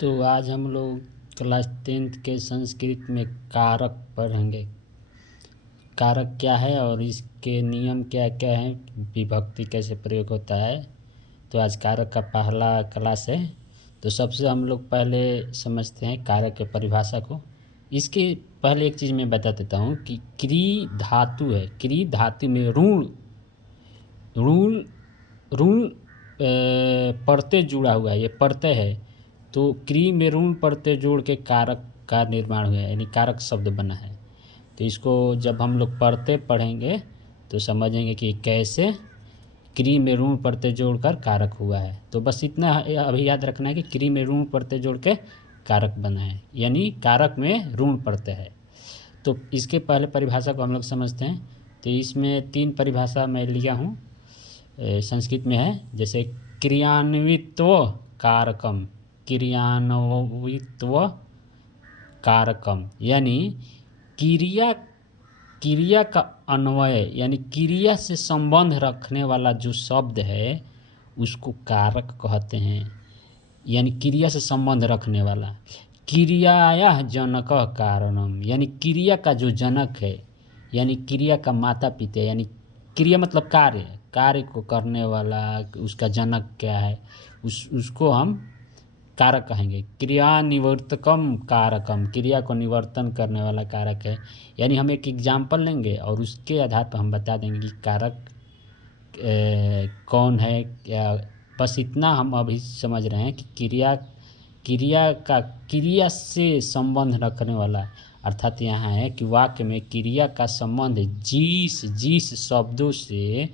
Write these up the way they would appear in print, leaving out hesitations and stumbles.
तो आज हम लोग क्लास 10th के संस्कृत में कारक पढ़ेंगे। कारक क्या है और इसके नियम क्या क्या हैं, विभक्ति कैसे प्रयोग होता है। तो आज कारक का पहला क्लास है। तो सबसे हम लोग पहले समझते हैं कारक के परिभाषा को। इसके पहले एक चीज़ मैं बता देता हूँ कि क्री धातु है। क्री धातु में ऋण ऋण ऋण प्रत्यय जुड़ा हुआ है, ये प्रत्यय है। तो क्री में ऋण प्रत्यय जोड़ के कारक का निर्माण हुआ है, यानी कारक शब्द बना है। तो इसको जब हम लोग प्रत्यय पढ़ेंगे तो समझेंगे कि कैसे क्री में ऋण प्रत्यय जोड़कर कारक हुआ है। तो बस इतना अभी याद रखना है कि क्री में ऋण प्रत्यय जोड़ के कारक बना है, यानी कारक में ऋण प्रत्यय है। तो इसके पहले परिभाषा को हम लोग समझते हैं। तो इसमें 3 परिभाषा मैं लिया हूँ, संस्कृत में है। जैसे क्रियान्वित्व कारकम, क्रियान्वित्व कारकम यानी क्रिया क्रिया का अन्वय, यानी क्रिया से संबंध रखने वाला जो शब्द है उसको कारक कहते हैं। यानी क्रिया से संबंध रखने वाला। क्रियाया जनक कारणम, यानी क्रिया का जो जनक है, यानी क्रिया का माता पिता, यानी क्रिया मतलब कार्य, कार्य को करने वाला उसका जनक क्या है, उसको हम कारक कहेंगे। क्रिया निवर्तकम कारकम, क्रिया को निवर्तन करने वाला कारक है। यानी हम एक एग्जाम्पल लेंगे और उसके आधार पर हम बता देंगे कि कारक कौन है क्या। बस इतना हम अभी समझ रहे हैं कि क्रिया से संबंध रखने वाला, अर्थात यहाँ है कि वाक्य में क्रिया का संबंध जिस शब्दों से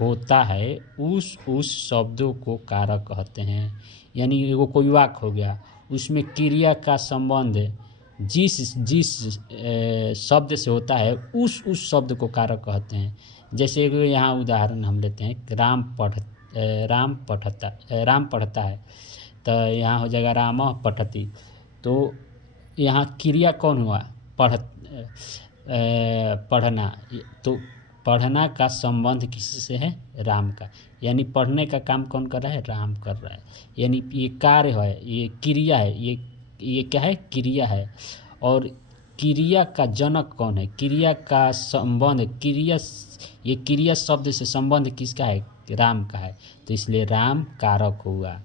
होता है उस शब्दों को कारक कहते हैं। यानी वो कोई वाक्य हो गया, उसमें क्रिया का संबंध जिस शब्द से होता है उस शब्द को कारक कहते हैं। जैसे यहाँ उदाहरण हम लेते हैं, राम पढ़ता है, तो यहाँ हो जाएगा राम पठति। तो यहाँ क्रिया कौन हुआ, पढ़ना। तो पढ़ना का संबंध किसी से है, राम का। यानी पढ़ने का काम कौन कर रहा है, राम कर रहा है। यानी ये कार्य है, ये क्रिया है, ये क्या है, क्रिया है। और क्रिया का जनक कौन है, क्रिया का संबंध, ये क्रिया शब्द से संबंध किसका है, राम का है। तो इसलिए राम कारक हुआ।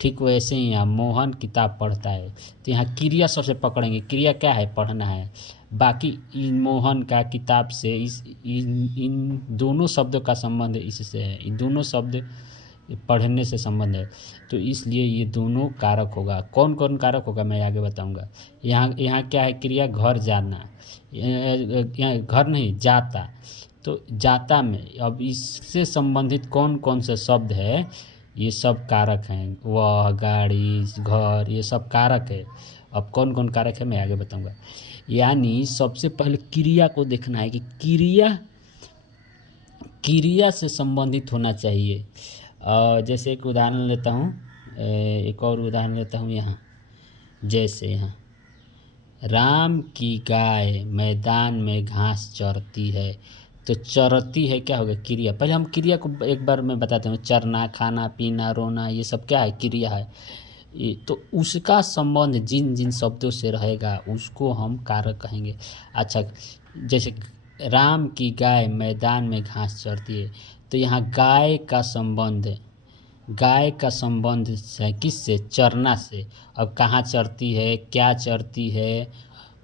ठीक वैसे ही यहाँ मोहन किताब पढ़ता है, तो यहाँ क्रिया सबसे पकड़ेंगे, क्रिया क्या है, पढ़ना है। बाकी इन मोहन का किताब से इन दोनों शब्दों का संबंध इससे है, इन दोनों शब्द पढ़ने से संबंध है। तो इसलिए ये दोनों कारक होगा। कौन कौन कारक होगा मैं आगे बताऊंगा। यहाँ क्या है, क्रिया घर जाना, यहाँ घर नहीं जाता। तो जाता में अब इससे संबंधित कौन कौन से शब्द है, ये सब कारक हैं। वह, गाड़ी, घर, ये सब कारक है। अब कौन कौन कारक है मैं आगे बताऊंगा। यानी सबसे पहले क्रिया को देखना है कि क्रिया से संबंधित होना चाहिए। जैसे एक उदाहरण लेता हूँ, एक और उदाहरण लेता हूँ यहाँ। जैसे यहाँ राम की गाय मैदान में घास चरती है। तो चरती है क्या होगा, क्रिया। पहले हम क्रिया को एक बार मैं बताता हूँ। चरना, खाना, पीना, रोना, ये सब क्या है, क्रिया है। तो उसका संबंध जिन जिन शब्दों से रहेगा उसको हम कारक कहेंगे। अच्छा, जैसे राम की गाय मैदान में घास चरती है, तो यहाँ गाय का संबंध है किससे, चरना से। अब कहाँ चरती है, क्या चरती है,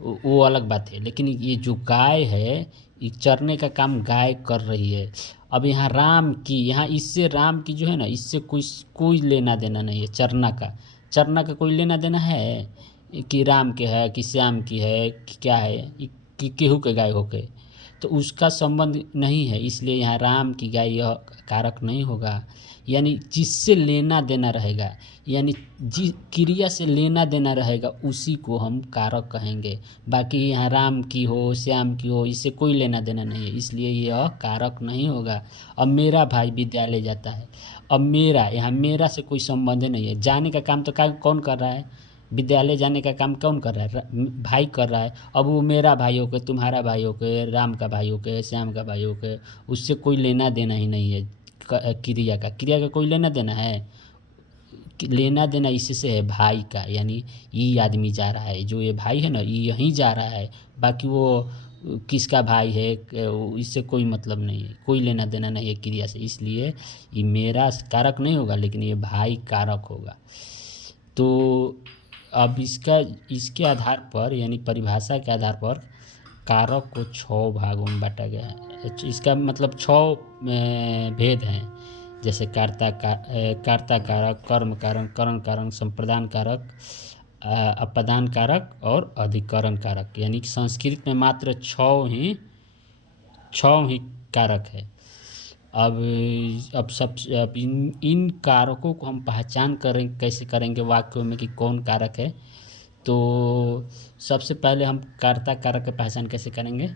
वो अलग बात है, लेकिन ये जो गाय है, ये चरने का काम गाय कर रही है। अब यहाँ राम की, यहाँ इससे राम की जो है ना, इससे कोई लेना देना नहीं है। चरना का कोई लेना देना है कि राम के है कि श्याम की है कि क्या है, कि केहू के गाय होके, तो उसका संबंध नहीं है। इसलिए यहाँ राम की गाय यह कारक नहीं होगा। यानी जिससे लेना देना रहेगा, यानी जिस क्रिया से लेना देना रहेगा उसी को हम कारक कहेंगे। बाकी यहाँ राम की हो, श्याम की हो, इससे कोई लेना देना नहीं है, इसलिए यह कारक नहीं होगा। अब मेरा भाई विद्यालय जाता है, अब यहाँ मेरा से कोई संबंध नहीं है। जाने का काम तो कौन कर रहा है, विद्यालय जाने का काम कौन कर रहा है, भाई कर रहा है। अब वो मेरा भाई होकर, तुम्हारा भाई होकर, राम का भाई होकर, श्याम का भाई होकर, उससे कोई लेना देना ही नहीं है। क्रिया का कोई लेना देना है, लेना देना इससे है भाई का, यानी ये आदमी जा रहा है, जो ये भाई है ना ये यहीं जा रहा है, बाकी वो किसका भाई है इससे कोई मतलब नहीं है, कोई लेना देना नहीं है क्रिया से, इसलिए ये मेरा कारक नहीं होगा लेकिन ये भाई कारक होगा। तो अब इसके आधार पर यानी परिभाषा के आधार पर कारक को 6 भागों में बांटा गया है। इसका मतलब 6 भेद हैं, जैसे कर्ता कारक, कर्म कारक, करण कारक, संप्रदान कारक, अपदान कारक और अधिकरण कारक। यानी कि संस्कृत में मात्र 6 ही कारक है। अब इन कारकों को हम पहचान कैसे करेंगे वाक्यों में कि कौन कारक है। तो सबसे पहले हम कर्ता कारक की पहचान कैसे करेंगे,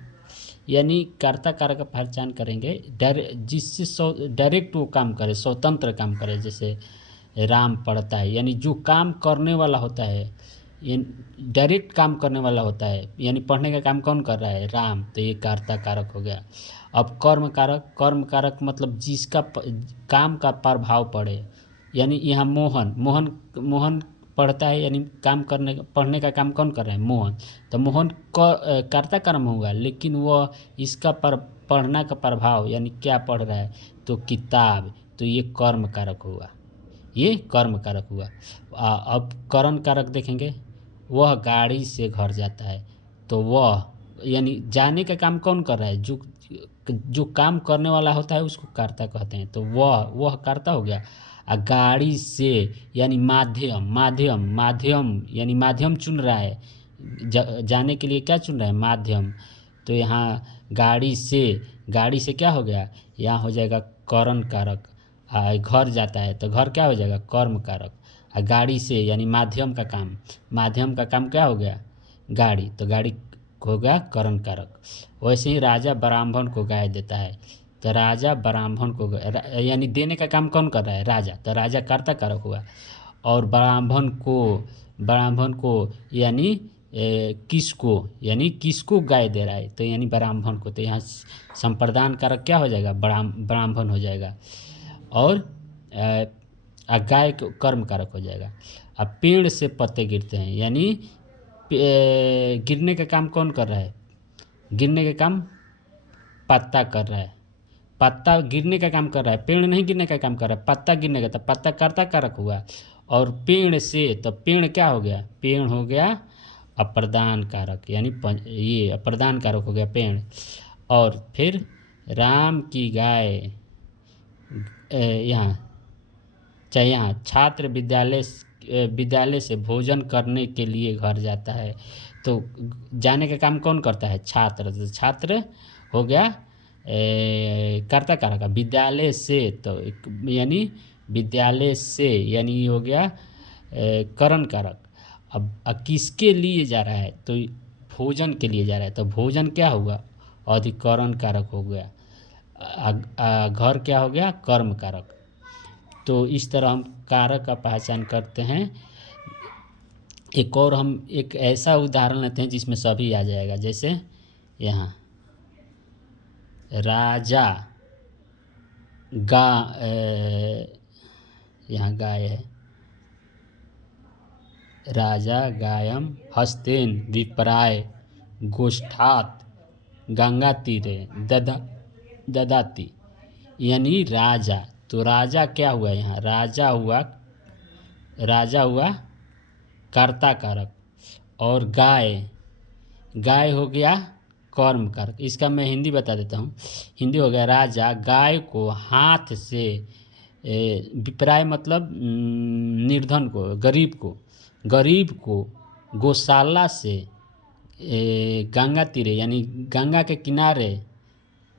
यानी कर्ता कारक का पहचान करेंगे जिससे डायरेक्ट वो काम करे, स्वतंत्र काम करे। जैसे राम पढ़ता है, यानी जो काम करने वाला होता है, ये डायरेक्ट काम करने वाला होता है, यानी पढ़ने का काम कौन कर रहा है, राम, तो ये कर्ता कारक हो गया। अब कर्म कारक मतलब जिसका काम का प्रभाव पड़े, यानी यहाँ मोहन पढ़ता है, यानी पढ़ने का काम कौन कर रहा है, मोहन, तो मोहन कर्ता कर्म होगा, लेकिन वह इसका पढ़ना का प्रभाव यानी क्या पढ़ रहा है, तो किताब, तो ये कर्म कारक हुआ, ये कर्म कारक हुआ। अब करण कारक देखेंगे, वह गाड़ी से घर जाता है, तो वह यानी जाने का काम कौन कर रहा है, जो काम करने वाला होता है उसको कर्ता कहते हैं, तो वह कर्ता हो गया। गाड़ी से यानी माध्यम यानी माध्यम चुन रहा है, जाने के लिए क्या चुन रहा है, माध्यम, तो यहाँ गाड़ी से क्या हो गया, यहाँ हो जाएगा करण कारक। घर जाता है तो घर क्या हो जाएगा, कर्म कारक। गाड़ी से यानी माध्यम का काम क्या हो गया, गाड़ी, तो गाड़ी हो गया करण कारक। वैसे ही राजा ब्राह्मण को गाय देता है, तो राजा ब्राह्मण को यानी देने का काम कौन कर रहा है, राजा, तो राजा कर्ता कारक हुआ। और ब्राह्मण को यानी किसको गाय दे रहा है, तो यानी ब्राह्मण को, तो यहाँ संप्रदान कारक क्या हो जाएगा, ब्राह्मण हो जाएगा। और गाय को कर्म कारक हो जाएगा। अब पेड़ से पत्ते गिरते हैं, यानी गिरने का काम कौन कर रहा है, गिरने का काम पत्ता कर रहा है, पत्ता गिरने का काम कर रहा है, पेड़ नहीं गिरने का काम कर रहा है, पत्ता गिरने का, तो पत्ता कर्ता कारक हुआ। और पेड़ से, तो पेड़ क्या हो गया, पेड़ हो गया अप्रदान कारक, यानी ये अप्रदान कारक हो गया पेड़। और फिर राम की गाय, यहाँ छात्र विद्यालय से भोजन करने के लिए घर जाता है, तो जाने का काम कौन करता है, छात्र, तो छात्र हो गया कर्ता कारक। विद्यालय से, तो यानी विद्यालय से यानी हो गया करण कारक। अब किसके लिए जा रहा है, तो भोजन के लिए जा रहा है, तो भोजन क्या हुआ, अधिकरण कारक हो गया। घर क्या हो गया, कर्म कारक। तो इस तरह हम कारक का पहचान करते हैं। एक ऐसा उदाहरण लेते हैं जिसमें सभी आ जाएगा, जैसे यहाँ राजा यहाँ गाय है, राजा गायम हस्तेन विप्राय गोष्ठात गंगा तीरे ददाती, यानी राजा, तो राजा क्या हुआ, यहाँ राजा हुआ कर्ता कारक। और गाय हो गया कर्म कारक। इसका मैं हिंदी बता देता हूँ। हिंदी हो गया, राजा गाय को हाथ से, विप्राय मतलब निर्धन को, गरीब को गौशाला से गंगा तीरे यानी गंगा के किनारे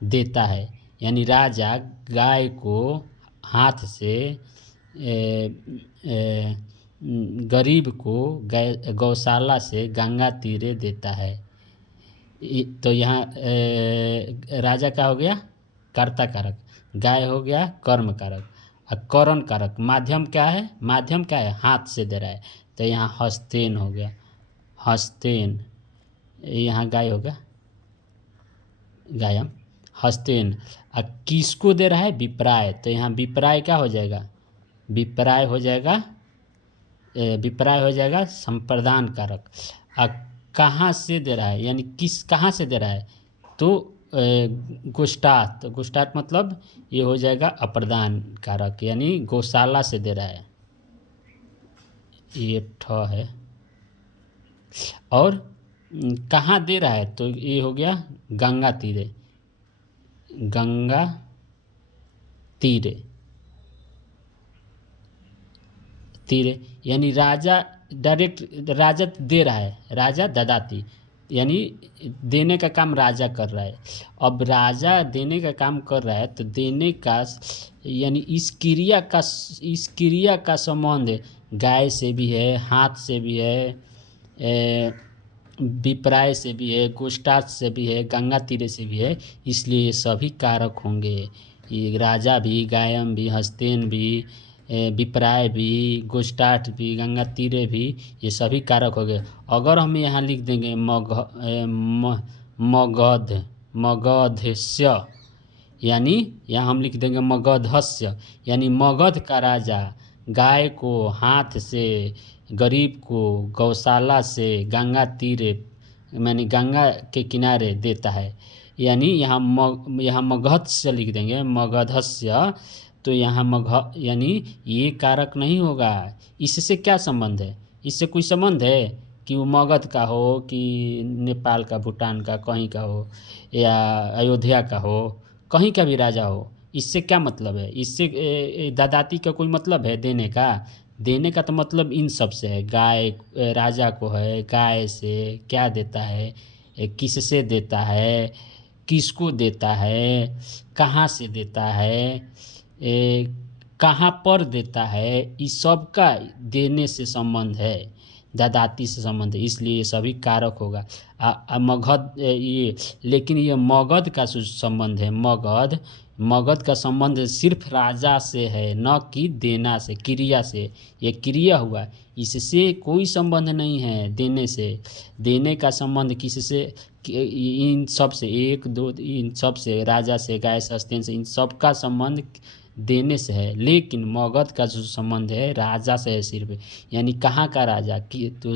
देता है, यानी राजा गाय को हाथ से गरीब को गौशाला से गंगा तीरे देता है। तो यहाँ राजा का हो गया कर्ता कारक, गाय हो गया कर्म कारक, और करण कारक माध्यम क्या है, हाथ से दे रहा है, तो यहाँ हस्तेन हो गया, हस्तेन, यहाँ गाय हो गया गायम हस्तेन। किसको दे रहा है, विप्राय, तो यहाँ विप्राय क्या हो जाएगा, विप्राय हो जाएगा विपर्याय हो जाएगा संप्रदान कारक। कहाँ से दे रहा है यानी किस कहाँ से दे रहा है, तो गोष्ठात, गोष्ठात मतलब ये हो जाएगा अप्रदान कारक, यानी गौशाला से दे रहा है, ये ठ है। और कहाँ दे रहा है, तो ये हो गया गंगा तीरे, गंगा तीरे, तीरे यानी राजा डायरेक्ट राजा दे रहा है, राजा ददाती यानी देने का काम राजा कर रहा है। अब राजा देने का काम कर रहा है तो देने का यानी इस क्रिया का संबंध गाय से भी है, हाथ से भी है, विप्राय से भी है, गोष्ठात से भी है, गंगा तीरे से भी है, इसलिए ये सभी कारक होंगे। ये राजा भी, गायम भी, हस्तेन भी, विप्राय भी, गोष्ठात भी, गंगा तीरे भी, ये सभी कारक हो गए। अगर हम यहाँ लिख देंगे मगध, मगधस्य, यानी यहाँ हम लिख देंगे मगधस्य, यानी मगध का राजा गाय को हाथ से, गरीब को गौशाला से गंगा तीरे यानी गंगा के किनारे देता है। यानी यहाँ मगधस्य लिख देंगे, मगधस्य, तो यहाँ यानी ये कारक नहीं होगा। इससे क्या संबंध है, इससे कोई संबंध है कि वो मगध का हो कि नेपाल का, भूटान का, कहीं का हो, या अयोध्या का हो, कहीं का भी राजा हो, इससे क्या मतलब है। इससे दादाती का कोई मतलब है देने का, देने का तो मतलब इन सब से है। गाय राजा को है, गाय से क्या देता है, किससे देता है, किसको देता है, कहाँ से देता है, कहाँ पर देता है, इस सब का देने से संबंध है, दादाती से संबंध है, इसलिए ये सभी कारक होगा। मगध ये, लेकिन ये मगध का संबंध है, मगध का संबंध सिर्फ राजा से है, न कि देना से, क्रिया से। ये क्रिया हुआ, इससे कोई संबंध नहीं है देने से। देने का संबंध किससे, इन सब से, एक दो इन सब से, राजा से, गाय से, हस्तेन से, इन सब का संबंध देने से है। लेकिन मगध का जो संबंध है राजा से है सिर्फ, यानी कहाँ का राजा कि तो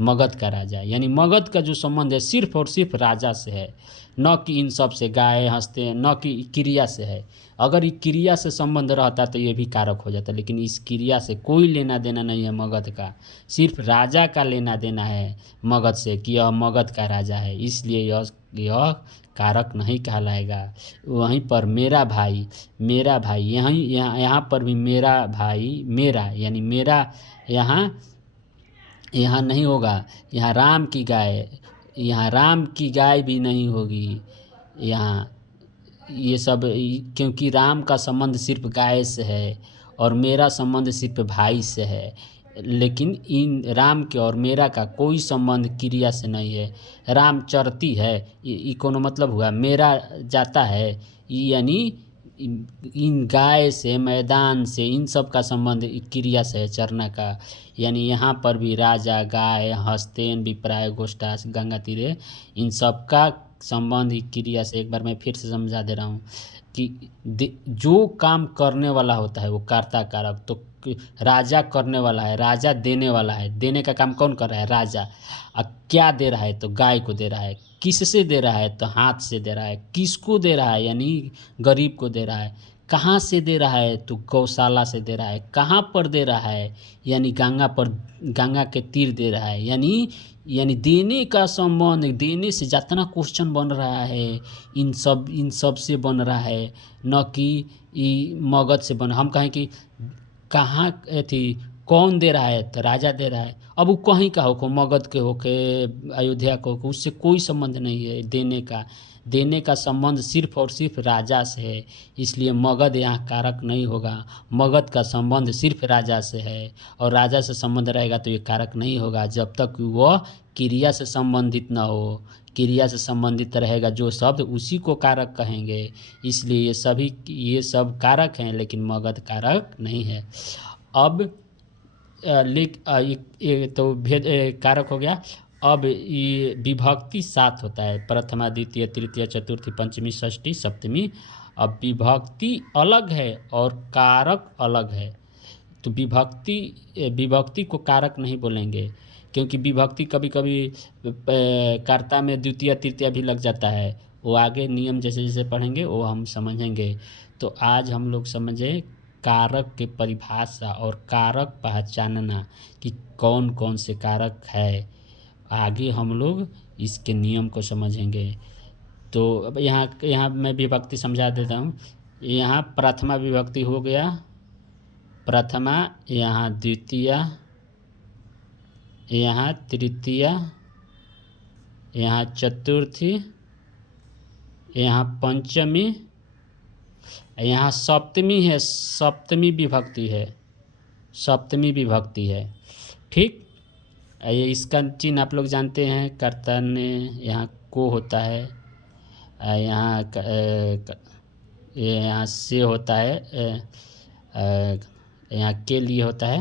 मगध का राजा, यानी मगध का जो संबंध है सिर्फ और सिर्फ राजा से है, न कि इन सब से, गाय हंसते, न कि क्रिया से है। अगर ये क्रिया से संबंध रहता तो ये भी कारक हो जाता, लेकिन इस क्रिया से कोई लेना देना नहीं है मगध का, सिर्फ राजा का लेना देना है मगध से कि यह मगध का राजा है, इसलिए यह कारक नहीं कहलाएगा। वहीं पर मेरा भाई, मेरा भाई, यहाँ पर भी मेरा भाई, मेरा यानी मेरा यहाँ नहीं होगा। यहाँ राम की गाय, यहाँ राम की गाय भी नहीं होगी यहाँ, ये सब, क्योंकि राम का संबंध सिर्फ गाय से है और मेरा संबंध सिर्फ भाई से है। लेकिन इन राम के और मेरा का कोई संबंध क्रिया से नहीं है। राम चरती है, ये कोनो मतलब हुआ, मेरा जाता है, यानी इन गाय से, मैदान से, इन सब का संबंध क्रिया से है, चरना का। यानी यहाँ पर भी राजा, गाय, हस्तेन, विप्राय, गोष्ठात, गंगा तीरे, इन सब का संबंध क्रिया से। एक बार मैं फिर से समझा दे रहा हूँ कि जो काम करने वाला होता है वो कर्ता कारक, तो राजा करने वाला है, राजा देने वाला है, देने का काम कौन कर रहा है, राजा। क्या दे रहा है, तो गाय को दे रहा है। किससे दे रहा है, तो हाथ से दे रहा है। किसको दे रहा है, यानी गरीब को दे रहा है। कहाँ से दे रहा है, तो गौशाला से दे रहा है। कहाँ पर दे रहा है, यानी गंगा के तीर दे रहा है। यानी देने का संबंध, देने से जितना क्वेश्चन बन रहा है इन सब से बन रहा है, न कि मगध से बन। हम कहें कि कहाँ थी, कौन दे रहा है, तो राजा दे रहा है। अब वो कहीं का हो, मगध के हो के, अयोध्या को हो, उससे कोई संबंध नहीं है देने का संबंध सिर्फ और सिर्फ राजा से है, इसलिए मगध यहाँ कारक नहीं होगा। मगध का संबंध सिर्फ राजा से है और राजा से संबंध रहेगा तो ये कारक नहीं होगा जब तक वह क्रिया से संबंधित न हो। क्रिया से संबंधित रहेगा जो शब्द, उसी को कारक कहेंगे। इसलिए ये सब कारक हैं, लेकिन मगध कारक नहीं है। अब ये तो भेद कारक हो गया। अब ये विभक्ति 7 होता है, प्रथमा, द्वितीय, तृतीय, चतुर्थी, पंचमी, षष्ठी, सप्तमी। अब विभक्ति अलग है और कारक अलग है। तो विभक्ति को कारक नहीं बोलेंगे, क्योंकि विभक्ति कभी कभी कर्ता में द्वितीय तृतीय भी लग जाता है। वो आगे नियम जैसे जैसे पढ़ेंगे वो हम समझेंगे। तो आज हम लोग समझे कारक के परिभाषा और कारक पहचानना कि कौन कौन से कारक है। आगे हम लोग इसके नियम को समझेंगे। तो अब यहाँ मैं विभक्ति समझा देता हूँ। यहाँ प्रथमा विभक्ति हो गया, प्रथमा, यहाँ द्वितीय, यहाँ तृतीय, यहाँ चतुर्थी, यहाँ पंचमी, यहाँ सप्तमी है, सप्तमी विभक्ति है, सप्तमी विभक्ति है। ठीक, ये इसका चिन्ह आप लोग जानते हैं, कर्ता ने यहाँ को होता है, यहाँ से होता है, यहाँ के लिए होता है,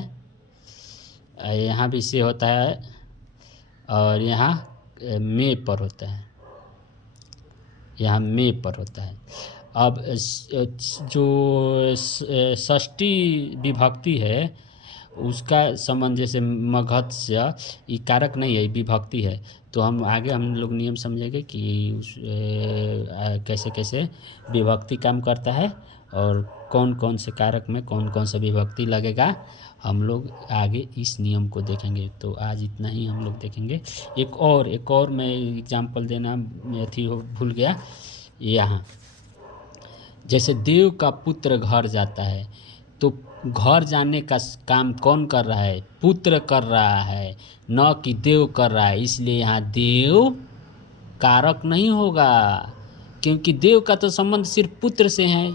यहाँ भी से होता है, और यहाँ में पर होता है, यहाँ में पर होता है। अब जो षष्ठी विभक्ति है उसका संबंध जैसे मगधस्य, ये कारक नहीं है, विभक्ति है। तो हम आगे हम लोग नियम समझेंगे कि कैसे कैसे विभक्ति काम करता है और कौन कौन से कारक में कौन कौन सा विभक्ति लगेगा, हम लोग आगे इस नियम को देखेंगे। तो आज इतना ही हम लोग देखेंगे। एक और मैं एग्जाम्पल देना भूल गया। यहाँ जैसे देव का पुत्र घर जाता है, तो घर जाने का काम कौन कर रहा है? पुत्र कर रहा है, न कि देव कर रहा है। इसलिए यहाँ देव कारक नहीं होगा, क्योंकि देव का तो संबंध सिर्फ पुत्र से है,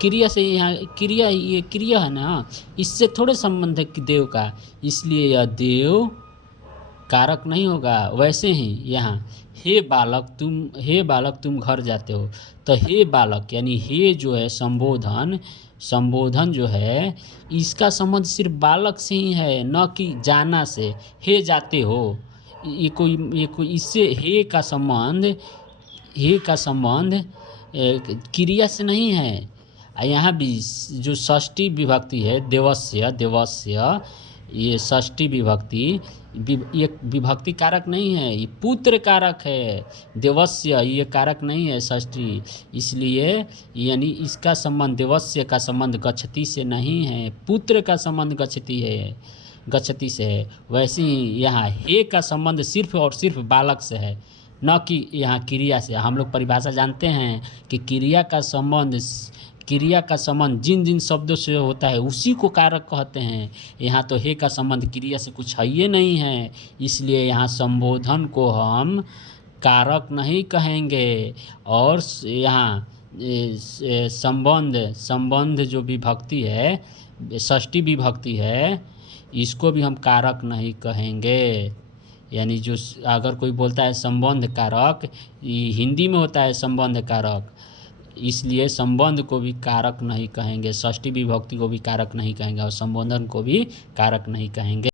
क्रिया से। यहाँ क्रिया, ये क्रिया है ना, इससे थोड़े संबंध है कि देव का, इसलिए यह देव कारक नहीं होगा। वैसे ही यहाँ हे बालक तुम घर जाते हो, तो हे बालक यानी हे जो है संबोधन जो है, इसका संबंध सिर्फ बालक से ही है, न कि जाना से। हे जाते हो, ये कोई इससे हे का संबंध क्रिया से नहीं है। यहाँ भी जो षष्ठी विभक्ति है, देवस्य, ये षष्ठी विभक्ति ये विभक्ति कारक नहीं है, ये पुत्र कारक है। देवस्य ये कारक नहीं है षष्ठी, इसलिए यानी इसका संबंध, देवस्य का संबंध गच्छति से नहीं है, पुत्र का संबंध गच्छति से है। वैसे ही यहाँ हे का संबंध सिर्फ और सिर्फ बालक से है, न कि यहाँ क्रिया से। हम लोग परिभाषा जानते हैं कि क्रिया का संबंध जिन जिन शब्दों से होता है उसी को कारक कहते हैं। यहाँ तो हे का संबंध क्रिया से कुछ है ही नहीं है, इसलिए यहाँ संबोधन को हम कारक नहीं कहेंगे। और यहाँ संबंध जो विभक्ति है, षष्ठी विभक्ति है, इसको भी हम कारक नहीं कहेंगे। यानी जो अगर कोई बोलता है संबंध कारक, हिंदी में होता है संबंध कारक, इसलिए संबंध को भी कारक नहीं कहेंगे, षष्ठी विभक्ति को भी कारक नहीं कहेंगे और संबोधन को भी कारक नहीं कहेंगे।